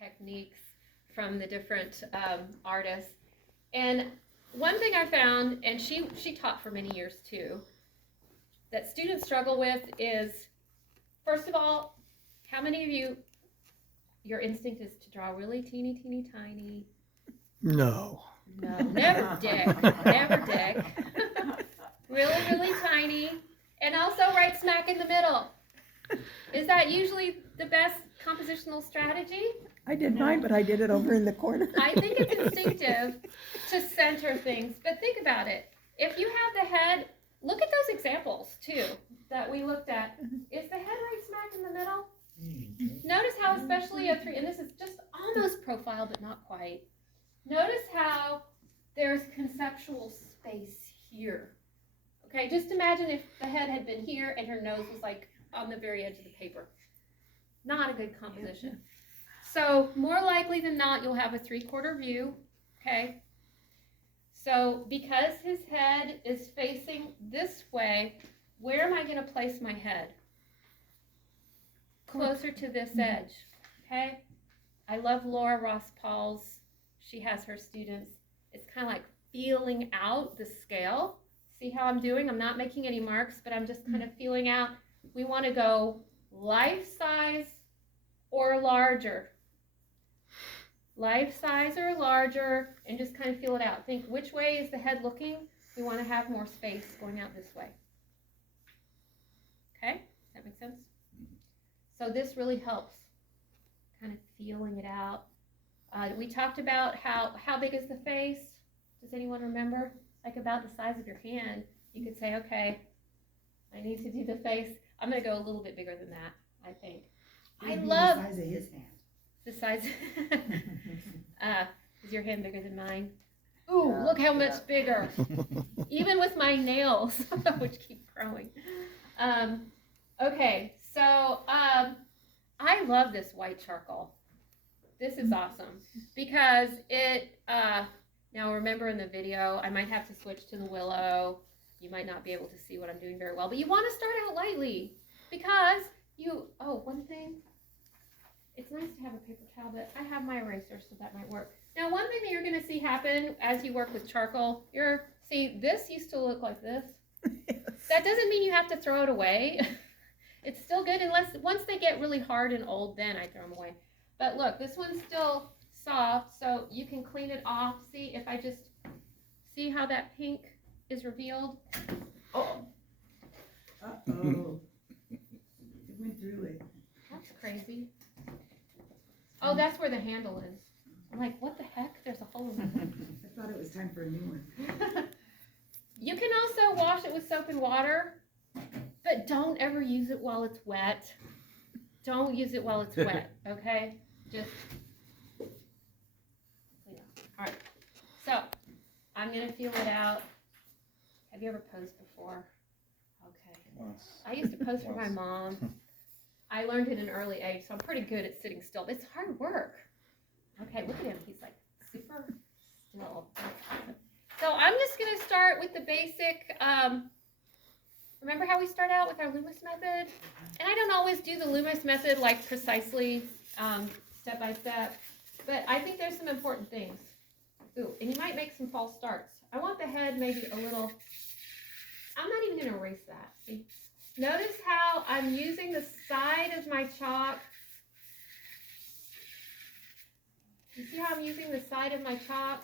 techniques from the different artists. And one thing I found, and she taught for many years too, that students struggle with is, first of all, how many of you, your instinct is to draw really teeny, teeny, tiny? No. No, never dick, never dick. Really, really tiny, and also right smack in the middle. Is that usually the best compositional strategy? I did mine, but I did it over in the corner. I think it's instinctive to center things, but think about it. If you have the head, look at those examples too that we looked at. Is the head right smack in the middle? Notice how, especially a 3, and this is just almost profile, but not quite. Notice how there's conceptual space here. Okay, just imagine if the head had been here and her nose was like on the very edge of the paper. Not a good composition. So more likely than not, you'll have a 3/4 view, okay? So because his head is facing this way, where am I going to place my head? Closer to this edge, okay? I love Laura Ross Paul's, she has her students, it's kind of like feeling out the scale. See how I'm doing? I'm not making any marks, but I'm just kind of feeling out. We want to go life size or larger. Life size or larger, and just kind of feel it out. Think, which way is the head looking? We want to have more space going out this way. Okay? Does that make sense? So this really helps, kind of feeling it out. We talked about how big is the face? Does anyone remember? Like about the size of your hand. You could say, okay, I need to do the face. I'm going to go a little bit bigger than that, I think. I love the size of his hand. the size. Is your hand bigger than mine? Ooh, look how much bigger. Even with my nails, which keep growing. Okay, so I love this white charcoal. This is awesome because it, now remember in the video, I might have to switch to the willow. You might not be able to see what I'm doing very well, but you want to start out lightly because one thing, it's nice to have a paper towel, but I have my eraser, so that might work. Now, one thing that you're going to see happen as you work with charcoal, see, this used to look like this. Yes. That doesn't mean you have to throw it away. It's still good once they get really hard and old, then I throw them away. But look, this one's still soft, so you can clean it off. See, if I just see how that pink is revealed. Uh-oh. It went through it. That's crazy. Oh, that's where the handle is. I'm like, what the heck? There's a hole in it. I thought it was time for a new one. You can also wash it with soap and water, but don't ever use it while it's wet. Don't use it while it's wet, okay? Just clean up. All right. So, I'm going to feel it out. Have you ever posed before? Okay. Once. I used to pose for my mom. I learned at an early age, so I'm pretty good at sitting still. It's hard work. Okay, look at him. He's like super still. So I'm just going to start with the basic, remember how we start out with our Loomis method? And I don't always do the Loomis method like precisely step by step, but I think there's some important things. Ooh, and you might make some false starts. I want the head maybe a little, I'm not even going to erase that. See? Notice how I'm using the side of my chalk. You see how I'm using the side of my chalk?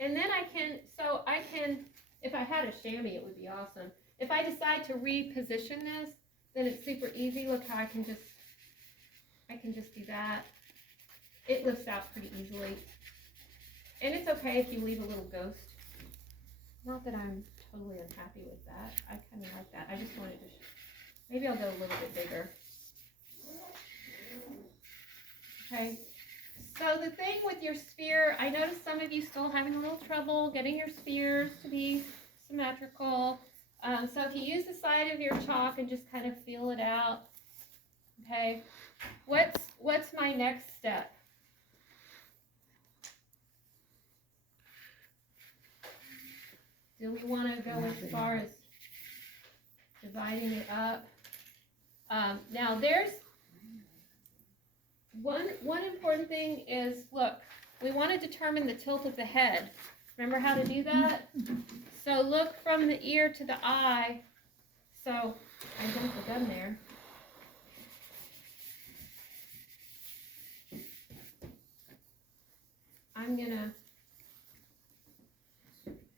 And then I can, if I had a chamois, it would be awesome. If I decide to reposition this, then it's super easy. Look how I can just do that. It lifts out pretty easily. And it's okay if you leave a little ghost. Not that I'm totally unhappy with that. I kind of like that. I just wanted to, maybe I'll go a little bit bigger. Okay. So the thing with your sphere, I noticed some of you still having a little trouble getting your spheres to be symmetrical. So if you use the side of your chalk and just kind of feel it out, okay. What's my next step? Do we want to go as far as dividing it up? Now there's One important thing is, look, we want to determine the tilt of the head. Remember how to do that? So look from the ear to the eye. So I jumped the gun there. I'm gonna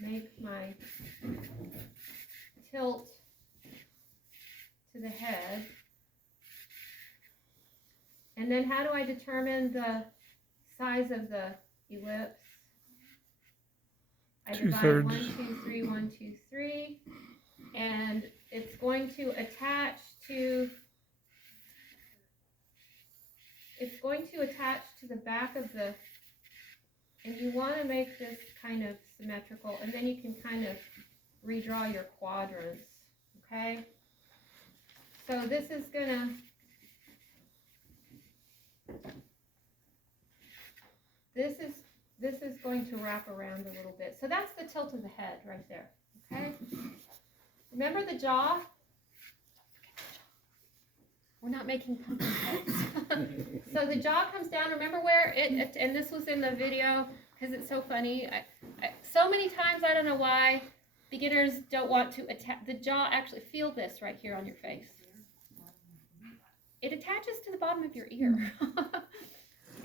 make my tilt to the head. And then how do I determine the size of the ellipse? I divide 2/3. 1, 2, 3, 1, 2, 3, and it's going to attach to the back of the, and you want to make this kind of symmetrical, and then you can kind of redraw your quadrants, okay? So this is gonna, this is going to wrap around a little bit. So that's the tilt of the head right there, okay? Remember the jaw? We're not making pumpkin heads. So the jaw comes down. Remember where it, and this was in the video because it's so funny. So many times, I don't know why, beginners don't want to attach. The jaw actually, feel this right here on your face. It attaches to the bottom of your ear.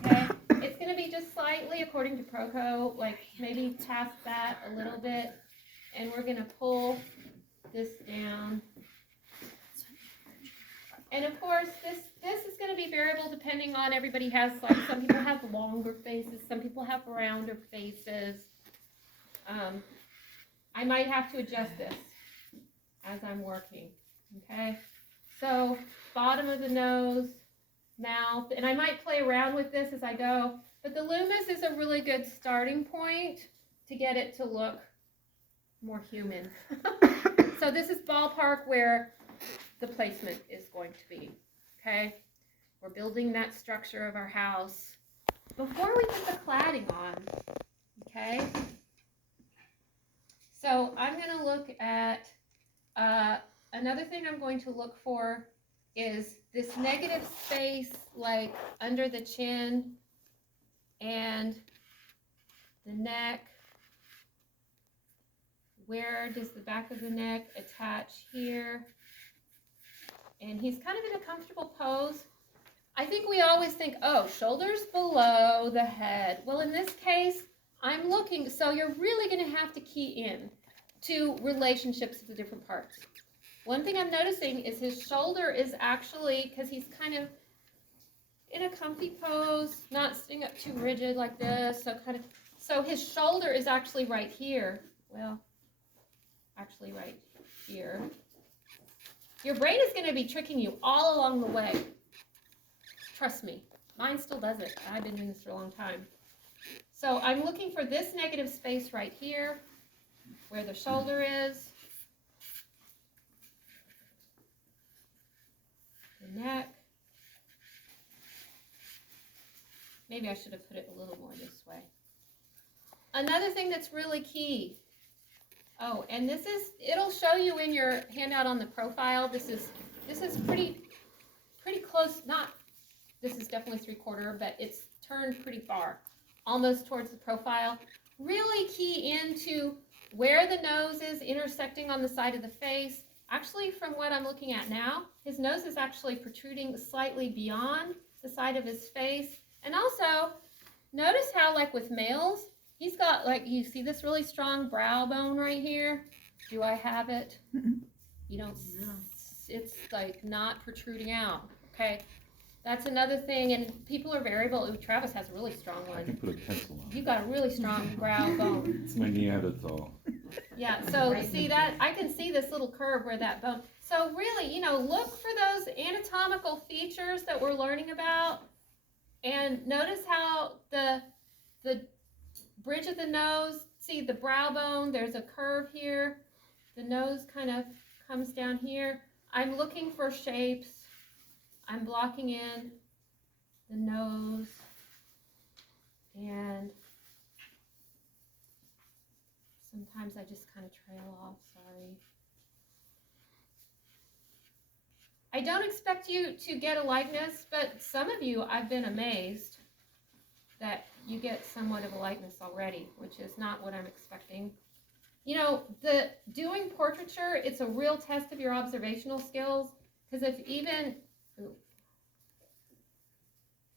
Okay, it's going to be just slightly, according to Proco, like maybe past that a little bit, and we're going to pull this down. And of course, this is going to be variable depending on everybody has, like some people have longer faces, some people have rounder faces. I might have to adjust this as I'm working, okay? So bottom of the nose, mouth, and I might play around with this as I go, but the Loomis is a really good starting point to get it to look more human. So this is ballpark where the placement is going to be, okay? We're building that structure of our house before we put the cladding on, okay? So I'm going to look at, another thing I'm going to look for is this negative space like under the chin and the neck. Where does the back of the neck attach here? And he's kind of in a comfortable pose. I think we always think, oh, shoulders below the head. Well, in this case, I'm looking, so you're really going to have to key in to relationships of the different parts. One thing I'm noticing is his shoulder is actually, because he's kind of in a comfy pose, not sitting up too rigid like this, so his shoulder is actually right here. Well, actually right here. Your brain is going to be tricking you all along the way. Trust me. Mine still does it. I've been doing this for a long time. So I'm looking for this negative space right here, where the shoulder is, the neck. Maybe I should have put it a little more this way. Another thing that's really key. Oh, and this is, it'll show you in your handout on the profile. This is pretty close, this is definitely 3/4, but it's turned pretty far, almost towards the profile. Really key into where the nose is intersecting on the side of the face. Actually, from what I'm looking at now, his nose is actually protruding slightly beyond the side of his face. And also, notice how, like with males, he's got, like, you see this really strong brow bone right here? Do I have it? You don't, it's like not protruding out, okay? That's another thing, and people are variable. Ooh, Travis has a really strong I one. can put a pencil on. You've got a really strong brow bone. It's my Neanderthal. Yeah, so see that? I can see this little curve where that bone. So really, look for those anatomical features that we're learning about, and notice how the bridge of the nose, see the brow bone, there's a curve here. The nose kind of comes down here. I'm looking for shapes. I'm blocking in the nose, and sometimes I just kind of trail off, sorry. I don't expect you to get a likeness, but some of you, I've been amazed that you get somewhat of a likeness already, which is not what I'm expecting. You know, the doing portraiture, it's a real test of your observational skills, because if even, ooh,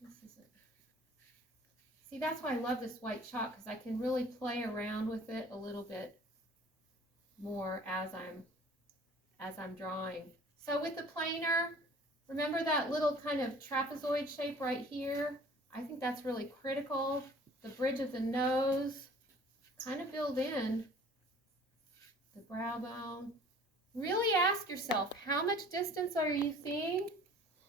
this isn't, see, that's why I love this white chalk, because I can really play around with it a little bit more as I'm drawing. So with the planer, remember that little kind of trapezoid shape right here? I think that's really critical. The bridge of the nose, kind of build in the brow bone. Really ask yourself, how much distance are you seeing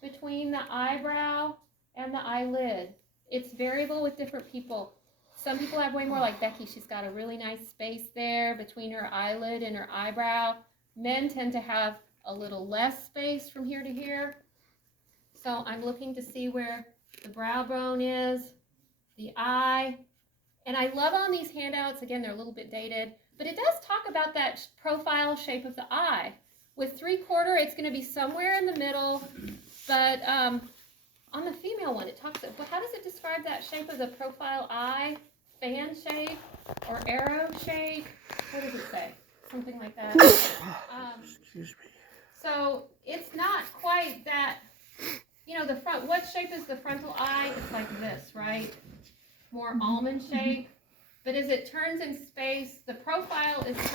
between the eyebrow and the eyelid? It's variable with different people. Some people have way more, like Becky. She's got a really nice space there between her eyelid and her eyebrow. Men tend to have a little less space from here to here. So I'm looking to see where the brow bone is, the eye. And I love on these handouts, again, they're a little bit dated, but it does talk about that profile shape of the eye. With 3/4, it's going to be somewhere in the middle, but on the female one, it talks, but how does it describe that shape of the profile eye? Fan shape or arrow shape? What does it say? Something like that. Excuse me. So it's not quite that, you know, the front, what shape is the frontal eye? It's like this, right? More almond shape. But as it turns in space, the profile is kind